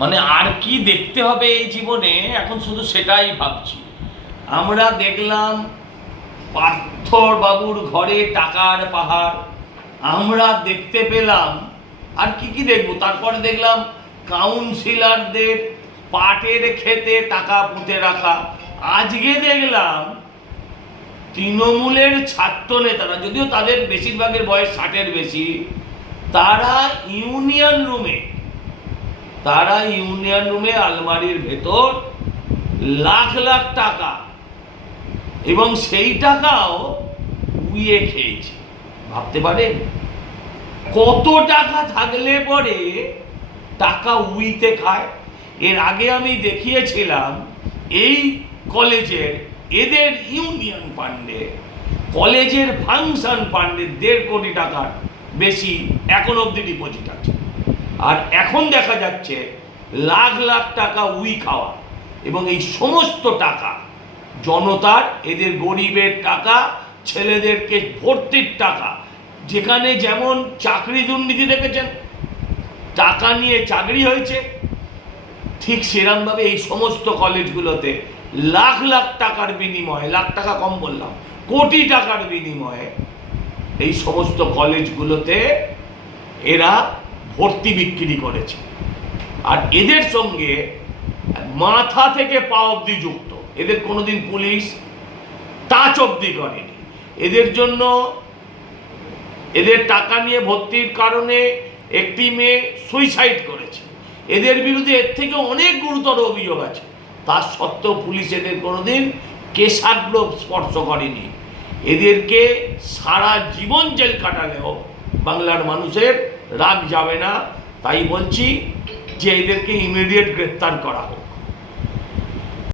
মানে আর কি দেখতে হবে এই জীবনে, এখন শুধু সেটাই ভাবছি। আমরা দেখলাম পার্থবাবুর ঘরে টাকার পাহাড়, আমরা দেখতে পেলাম। আর কি কি দেখবো? তারপরে দেখলাম কাউন্সিলরদের পাটের খেতে টাকা পুঁতে রাখা। আজকে দেখলাম তৃণমূলের ছাত্র নেতারা, যদিও তাদের বেশিরভাগের বয়স 60-এর বেশি, তারা ইউনিয়ন রুমে আলমারির ভেতর লাখ লাখ টাকা, এবং সেই টাকাও উইয়ে খেয়েছে। ভাবতে পারেন কত টাকা থাকলে পরে টাকা উইতে খায়। এর আগে আমি দেখিয়েছিলাম এই কলেজের, এদের ইউনিয়ন ফান্ডে, কলেজের ফাংশন ফান্ডে 1.5 কোটি টাকার বেশি এখন অবধি ডিপোজিট আছে। আর এখন দেখা যাচ্ছে লাখ লাখ টাকা উই খাওয়া, এবং এই সমস্ত টাকা জনতার, এদের গরিবের টাকা, ছেলেদেরকে ভর্তির টাকা। যেখানে যেমন চাকরি দুর্নীতি দেখেছেন, টাকা নিয়ে চাকরি হয়েছে, ঠিক সেরকমভাবে এই সমস্ত কলেজগুলোতে লাখ লাখ টাকার বিনিময়ে, লাখ টাকা কম বললাম, কোটি টাকার বিনিময়ে এই সমস্ত কলেজগুলোতে এরা ভর্তি বিক্রি করেছে। আর এদের সঙ্গে মাথা থেকে পা অবধি যুক্ত। এদের কোনোদিন পুলিশ টাচ অবধি করেনি। এদের জন্য, এদের টাকা নিয়ে ভর্তির কারণে একটি মেয়ে সুইসাইড করেছে। এদের বিরুদ্ধে এর থেকে অনেক গুরুতর অভিযোগ আছে। তার সত্ত্বেও পুলিশ এদের কোনোদিন কেশাগ্র স্পর্শ করেনি। এদেরকে সারা জীবন জেল কাটালেও বাংলার মানুষের রাগ যাবে না। তাই বলছি যে এদেরকে ইমিডিয়েট গ্রেপ্তার করা হোক।